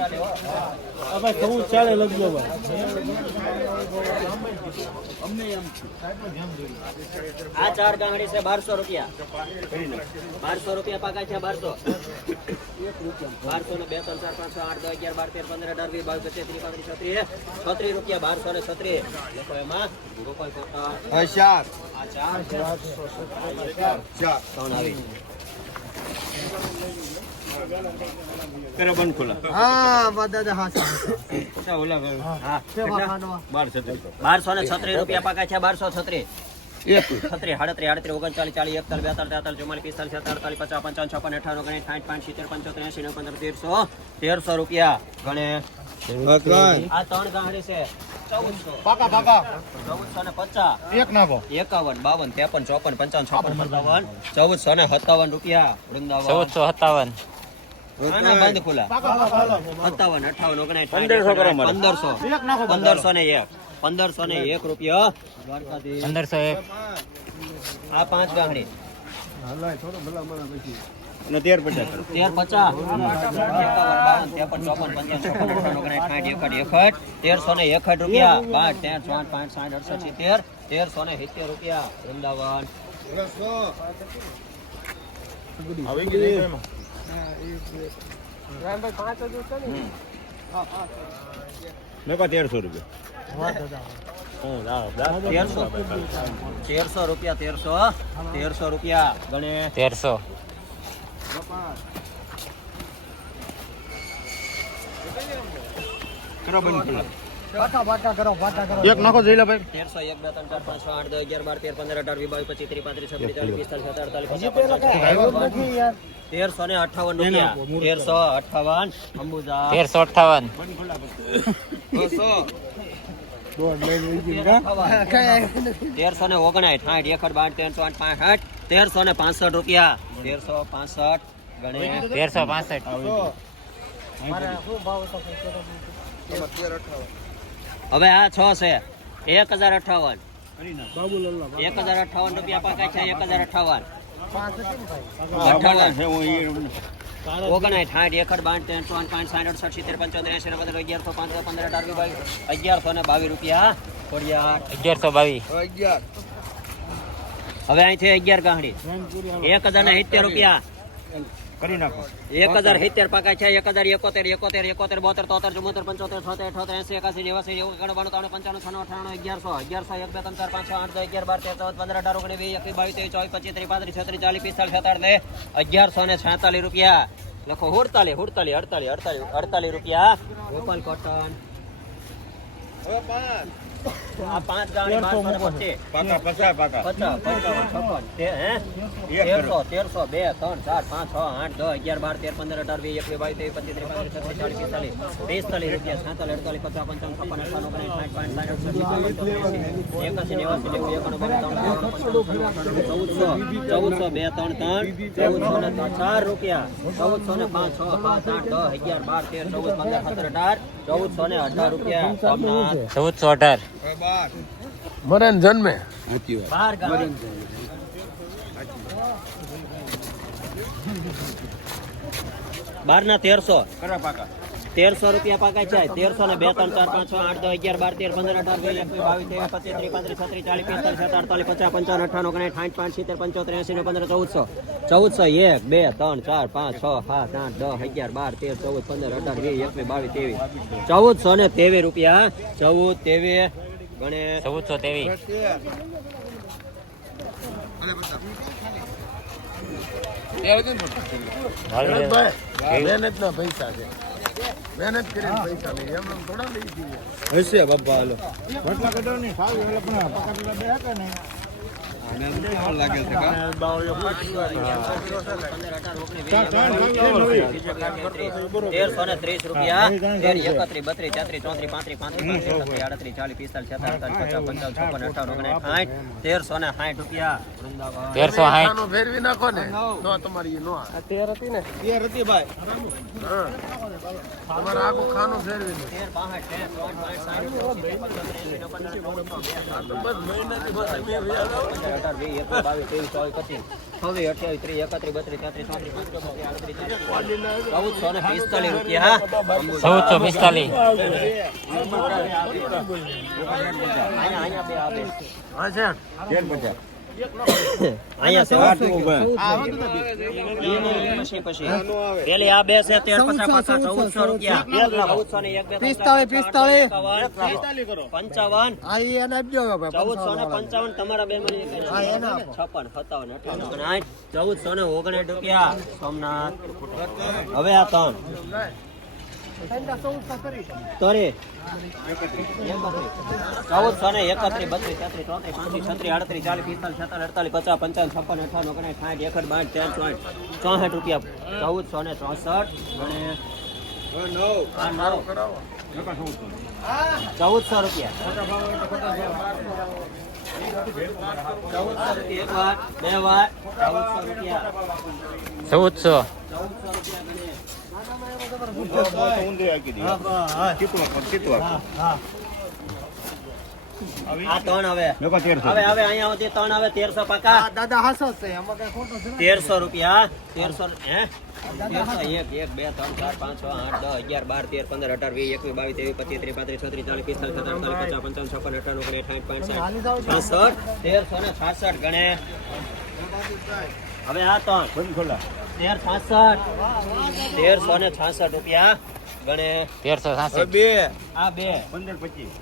ભાઈ થવું ચાલે લગજો ભાઈ આ ચાર ગાંગડી છે બારસો રૂપિયા. બારસો રૂપિયા પાકા છે બારસો. બારસો ને બે ત્રણ ચાર પાંચ છ આઠ દસ અગિયાર બાર તેર પંદર અઢાર વીસ બાવીસ તેત્રીસ ત્રીસ પાંત્રીસ છત્રીસ છત્રીસ રૂપિયા બારસો ને છત્રીસ. લોકો એમાં કોટા. ચાર. આ ચાર. ચાર. ત્રણ આવી. કરે બંધ ખુલ્લા હા દાદા હા અચ્છા, ઓલા હા બાર બારસો ને છત્રીસ રૂપિયા પાકા છે બારસો છત્રીસ. છત્રીસ સાડત્રીસ આડત્રીસ ઓગણચાલીસ ચાલીસ એકતાલીસ બેતાલીસ તેતાલીસ ચુમ્માલીસ પિસ્તાલીસ છેતાલીસ પચાસ પંચાવન છપ્પન ઓગણીસ સાઠ પાંચ સિત્તેર પંચોતેર એસી નવ પંદર તેરસો તેરસો રૂપિયા. ગણે. આ ત્રણ ગાંહડી છે. પાકા પાકા. ચૌદસો ને પચાસ. એક નાખો એકાવન બાવન ત્રેપન ચોપન પંચાવન છપ્પન સત્તાવન ચૌદસો ને સત્તાવન રૂપિયા. વૃંદાવન. ચૌદસો સત્તાવન. પંદરસો ને એક. પંદરસો ને એક રૂપિયા. પંદરસો એક. આ પાંચ ગાંહડી અને તેર પચાસ. તેર ત્રેપન ચોપન તેરસો ને એકડ રૂપિયા. પાંચ તેર ચોટ પાંચ સાઠ અડસઠ સિત્તેર. તેરસો ને સિત્તેર રૂપિયા. વૃંદાવન. મેં તેરસો રૂપિયા. તેરસો રૂપિયા તેરસો. તેરસો રૂપિયા. ગણે. તેરસો. કરો બંધ એક નાખો જોઈ લે ભાઈ. તેરસો એક બે ત્રણ ચાર પાંચ છ આઠ દસ અગિયાર બાર તેર પંદર અઢાર વીસ બાવીસ પચીસ ત્રીસ પાંત્રીસ છત્રીસ ચાલીસ પિસ્તાલીસ અડતાલીસ તેરસો ને અઠાવન રૂપિયા. તેરસો અઠાવન અંબુજા. તેરસો અઠાવન. તેરસો ને ઓગણાઠ સાઠ એકડ બાર તેરસો આઠ પાંચ આઠ. તેરસો ને પાસઠ રૂપિયા. તેરસો પાસઠ ગણે. તેરસો પાસઠ. હવે આ છ છે. એક હજાર અઠાવન. એક હજાર અઠાવન રૂપિયા પાકા છે, એક હજાર અઠાવન. ઓગણાઠ સાઠ એકડ બાર ત્રણ આઠ પાંચ, સાઠ, અડસઠ, સિત્તેર, પંચોતેર એસી પંદર, અગિયારસો પાંચ પંદર અઢાર અગિયારસો ને બાવીસ રૂપિયા ખોડિયાર અગિયારસો બાવીસ. અગિયાર હવે અહીંથી અગિયાર ગાંડી એક હજાર ને સિત્તેર રૂપિયા. કરી નાખો. એક હજાર સિત્તેર પાકા છે એક હજાર એકોતેર એકોતેર એકોતેર બોતેર તોતેર ચુમ્મોતેર પંચોતેર છોતેર અઠોતેર એસી એકાસી નેવાસી એવું બાણું ત્રાણું પંચાણું છનું અઠાણું અગિયારસો અગિયારસો એક બે ત્રણ ચાર પાંચ છ આઠ દસ અગિયાર બાર તેર ચૌદ પંદર અઢાર ઓગણીસ વીસ એકવીસ બાવીસ ત્રેવીસ ચોવીસ પચીસ ત્રીસ પાંત્રીસ છત્રીસ ચાલીસ પિસ્તાલીસ સત્તાવીસ અગિયારસો ને છાતાલીસ રૂપિયા. લખો હુડતાલીસ હુડતાલીસ અડતાલીસ અડતાલીસ અડતાલીસ રૂપિયા. ગોપાલ કોટન. આ પાંચ ગાડી બારસો ને પાકા પચાસ પાકા. પચાસ પંચાવન છપ્પન હે? તેરસો તેરસો બે ત્રણ ચાર પાંચ છ આઠ દસ અગિયાર બાર તેર પંદર અઢાર વીસ એકવીસ બાવીસ ત્રેવીસ પચીસ ત્રીસ પાંત્રીસ છત્રીસ ચાલીસ પિસ્તાલીસ પિસ્તાલીસ રૂપિયા સાતાલીસ અડતાલીસ પચાસ પંચાવન છપ્પન અઠાવન ઓગણીસ સાઠ પાંચ સાઠ એકાસી નેવાસી નેવું એકાણું ચૌદસો ચૌદસો બે ત્રણ ત્રણ ચૌદસો ને ત્રણ ચાર રૂપિયા ચૌદસો ને પાંચ છ પાંચ આઠ દસ અગિયાર બાર તેર ચૌદ પંદર સત્તર અઢાર ચૌદસો ને અઢાર રૂપિયા ચૌદસો અઢાર. મરે જન્મે. બાર ના તેરસો. કરો પાકા. તેરસો રૂપિયા પાકા છે. તેરસો ને બે ત્રણ ચાર પાંચ છ આઠ દસ અગિયાર બાર તેર પંદર અઢાર વીસ એકવીસ બાવીસ ત્રેવીસ પચીસ ત્રીસ પાંત્રીસ છત્રીસ ચાલીસ પિસ્તાલીસ સત્તર અડતાલીસ પચાસ પંચાવન અઠાણું ઓગણીસ સાઠ પાંચ સિત્તેર પંચોતેર એસી ને પંદર ચૌદસો. ચૌદસો એક બે ત્રણ ચાર પાંચ છ સાત આઠ દસ અગિયાર બાર તેર ચૌદ પંદર અઢાર વીસ એકવીસ બાવીસ ત્રેવીસ. ચૌદસો ને તેવીસ રૂપિયા. ચૌદ તેવીસ ગણે ચૌદસો ત્રેવીસ. મહેનત ના પૈસા છે. મહેનત કરીને પૈસા લઈએ. એમ થોડા લઈ જઈએ. હશે બાપા હાલો. તેરસો ને ત્રીસ રૂપિયા તેર એકત્રીસ બત્રીસ તેત્રીસ ચોત્રીસ પાંત્રીસ પાંત્રીસ આડત્રીસ ચાલીસ પિસ્તાલીસ છેતાલીસ પચાસ પંચાવન છપ્પન અઠાવન ઓગણીસ સાઠ તેરસો ને સાઠ રૂપિયા તેરસો સાઠ ફેરવી નાખો ને તો તમારી નો તેર હતી ભાઈ નાખો. તેર બાસઠ તેર અઢાર એકવીસ બાવીસ ત્રેવીસ ચોવીસ પચીસ છવ્વીસ અઠ્યાવીસ ત્રીસ એકત્રીસ બત્રીસ તેત્રીસ ચોત્રીસ ચૌદસો ને પિસ્તાલીસ રૂપિયા બે બે અહીંયા છે પછી પછી. પેલી આ બે છે તેર પચાસ પચાસ ચૌદસો રૂપિયા. ને એક બે પંચાવન આ ઈ એને આપજો હવે ચૌદસો ને પંચાવન તમારા બે મળી. છપ્પન સત્તાવન અઠાવન ચૌદસો ને ઓગણીસ રૂપિયા સોમનાથ. હવે આ ત્રણ. તોરી. ચૌદસો ને એકત્રીસ બત્રીસ તેત્રીસ ચોત્રીસ પાંત્રીસ છત્રીસ આડત્રીસ ચાલીસ પિસ્તાલીસ અડતાલીસ પચાસ પંચાવન છપ્પન અઠાવન ઓગણીસ સાઠ એકડ બાઠ તેર ચોઠ ચોસઠ રૂપિયા. ચૌદસો ને ચોસઠ અને ચૌદસો રૂપિયા. ચૌદસો રૂપિયા ચૌદસો રૂપિયા. અહીંયા સુધી ત્રણ હવે તેરસો રૂપિયા તેરસો એક એક બે ત્રણ ચાર પાંચ આઠ દસ અગિયાર બાર તેર પંદર અઢાર વીસ એકવીસ પચીસ ત્રીસ પાંત્રીસ છત્રીસ ચાલીસ પિસ્તાલીસ સત્તાવીસ પચાસ પંચાવન છપ્પન અઠાવન ઓગણીસ સાઠ પાંસઠ તેરસો ને છાસઠ ગણે હવે આ ત્રણ તેર છાસઠ તેરસો ને છાસઠ રૂપિયા ગણે તેરસો છાસઠ. બે. આ બે. પંદર પચીસ.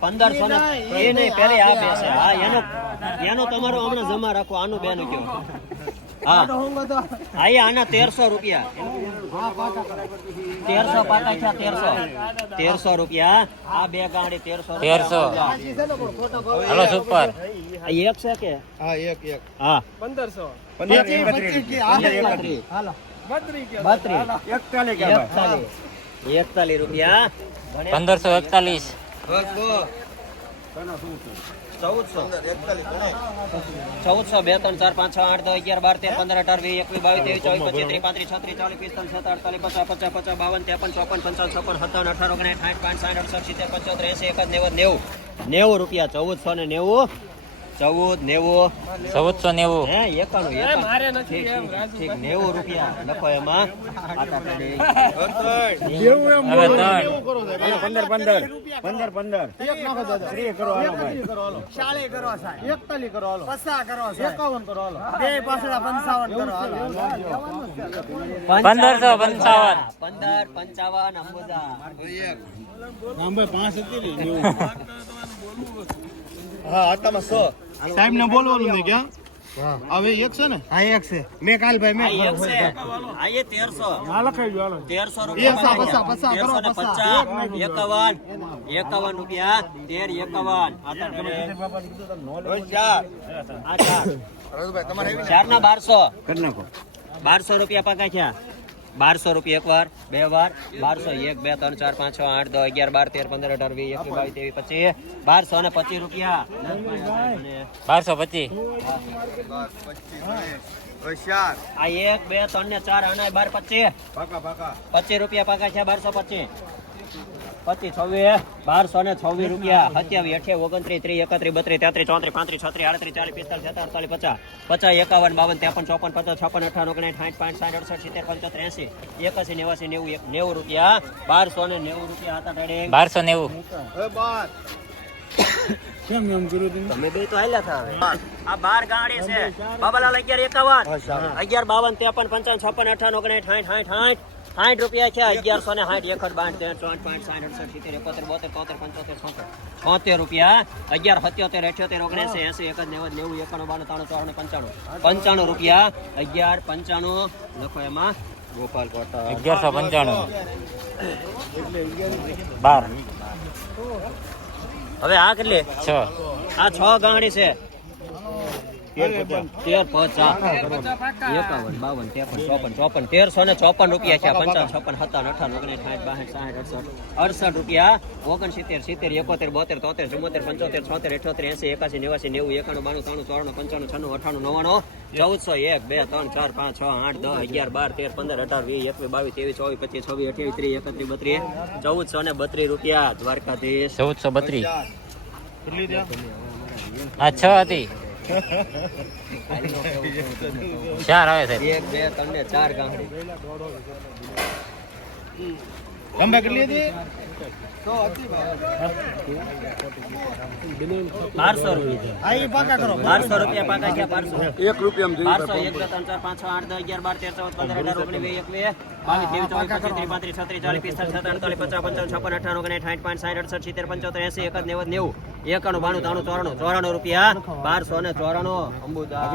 પંદરસો ને એ નહીં પેલી આ બે છે. હા એનો એનો તમારો હમણાં જમા રાખો આનું બેનું કયો હા. હા આના તેરસો રૂપિયા. તેરસો પાકા છે તેરસો. તેરસો રૂપિયા આ બે ગાડી તેરસો તેરસો. હાલો સુપર. એક છે કે? હા એક હા. એકતાલીસ રૂપિયા. પંદરસો એકતાલીસ. ચૌદસો. બે, ત્રણ, ચાર, પાંચ, છ, આઠ, દસ, અગિયાર, બાર, તેર, પંદર, અઢાર, વીસ, એકવીસ, બાવીસ, ત્રેવીસ, ચોવીસ, પચીસ, ત્રીસ, પાંત્રીસ, છત્રીસ, ચાલીસ, પિસ્તાલીસ સત્તર પચાસ પચાસ પચાસ, બાવન, ત્રેપન, ચોપન, પંચાવન, છપ્પન, સત્તાવન, અઠાર ઓગણીસ સાઠ પાંચ, સાઠ, અડસઠ, સિત્તેર, પંચોતેર એસી એકાદ નેવું નેવું. નેવું રૂપિયા ચૌદસો ને નેવું. ચૌદ નેવું. ચૌદસો નેવું. હે એકાણું એકાણું. ઠીક એમ ઠીક નેવું રૂપિયા લખો એમાં. પંદર પંદર પંદર. પંદર ત્રીસ કરો હાલો કરો સાહેબ. એકતાલી કરો પચાસ કરો એકાવન કરો હાલો. બે પાછળ પંચાવન કરો પંદરસો પંચાવન. પંદર પંચાવન અંબુજા. સાહેબ ને બોલવાનું નહીં ક્યાં? હવે એક છે ને? હા એક છે. મેં કાલ ભાઈ મેં એક છે. હા એ 1300 હા લખાઈ હાલો. તેરસો પચાસ, રૂપિયા પચાસ, પચાસ, તેરસો ને કરો. પચાસ. એકાવન. એકાવન રૂપિયા. તેર એકાવન. આ તો ગણે. આ ચાર. ચાર. ના બારસો કરી નાખો બારસો. રૂપિયા પાકા છે બારસો રૂપિયા એક વાર બે વાર બારસો એક બે ત્રણ ચાર પાંચ છ આઠ દસ અગિયાર બાર તેર પંદર અઢાર વીસ એકવીસ બાવીસ ત્રેવીસ પચીસ બારસો ને પચીસ રૂપિયા. બારસો પચીસ. આ એક બે ત્રણ ને ચાર અને બાર પચીસ. પાકા પાકા. પચીસ રૂપિયા પાકા છે બારસો પચીસ. પચીસ છવ્વીસ બારસો ને છવ્વીસ રૂપિયા. સત્યાવીસ અઠ્યાવીસ ઓગણત્રીસ ત્રીસ એકત્રીસ બત્રીસ તેત્રીસ ચોત્રીસ પાંત્રીસ છત્રીસ આડત્રીસ ચાલીસ પિસ્તાલીસ સત્તા અડતાલીસ પચાસ પચાસ એકાવન બાવન ત્રેપન ચોપન પચાસ છપ્પન અઠાણું ઓગણીસ સાઠ પાંચ સાઠ અડસઠ સિત્તેર પંચોતેર એસી એકાસી નેવાસી નેવું એક નેવું રૂપિયા. બારસો ને નેવું રૂપિયા હતા બારસો નેવું. તમે? બે તો હાલ્યા હતા હવે. આ બાર ગાડી છે. બાબાલાલ અગિયાર એકાવન. અગિયાર બાવન ત્રેપન પંચાવન છપ્પન અઠાવન ઓગણીસ સાઠ સાઠ સાઠ. સાઠ રૂપિયા છે અગિયારસો ને સાઠ એકડ બાઠ તેર ચોઠ પાંચ સાઠ અડસઠ સિત્તેર એકોતેર બોતેર તોતેર પંચોતેર છોતેર. છોતેર રૂપિયા અગિયાર સત્યોતેર અઠ્યોતેર ઓગણીસ એસી એક નેવું નેવું એકાણું બાણું ત્રાણું ચોરાણું પંચાણું. પંચાણું રૂપિયા અગિયાર પંચાણું. લખો એમાં. ગોપાલ કોટા અગિયારસો પંચાણું. બાર. હવે આ કેટલી? છ. આ છ ગાણી છે. તેર પચાસ. એકાવન બાવન ત્રેપન ચોપન ચોપન. તેરસો ને ચોપન રૂપિયા છે પંચાવન છપ્પન સત્તાવન અઠાવન ઓગણીસ સાઠ બાસઠ સાઠ અડસઠ અડસઠ રૂપિયા ઓગણસિત્તેર સિત્તેર એકોતેર બોતેર તોતેર ચુમ્મોતેર પંચોતેર છોતેર અઠ્યોતેર એસી એકાસી નેવાસી નેવું એકાણું બાણું ત્રાણું ચોરાણું પંચાણું છન્નું અઠાણું નવ્વાણું ચૌદસો એક બે ત્રણ ચાર પાંચ છ આઠ દસ અગિયાર બાર તેર પંદર અઢાર વીસ એકવીસ બાવીસ ત્રેવીસ ચોવીસ પચીસ છવ્વીસ અઠ્યાવીસ ત્રીસ એકત્રીસ બત્રીસ ચૌદસો ને બત્રીસ રૂપિયા દ્વારકાધીશ. ચૌદસો બત્રીસ. આ છ હતી. ચાર આવે છે એક બે ત્રણ ને ચાર ગાંહડી ગમે કેટલી હતી? બારસો રૂપિયા રૂપિયા એક રૂપિયા બારસો એક ત્રણ ચાર પાંચ છ આઠ દસ અગિયાર બાર તેર ચૌદ પંદર અઢાર ઓગણીસ એક એકવીસ. બાવીસ ત્રેવીસ ચોવીસ પચીસ ત્રીસ પાંત્રીસ છત્રીસ ચાલીસ પિસ્તાલીસ સત્તર અડતાલીસ પચાસ પંચાવન છપ્પન અઠાણું ઓગણીસ સાઠ પાંચ સાઠ અડસઠ સિત્તેર પંચોતેર એસી એકાદ નેવું નેવું એકાણું બાણું ત્રાણું ચોરાણું ચોરાણું રૂપિયા બારસો ને ચોરાણું. અંબુદા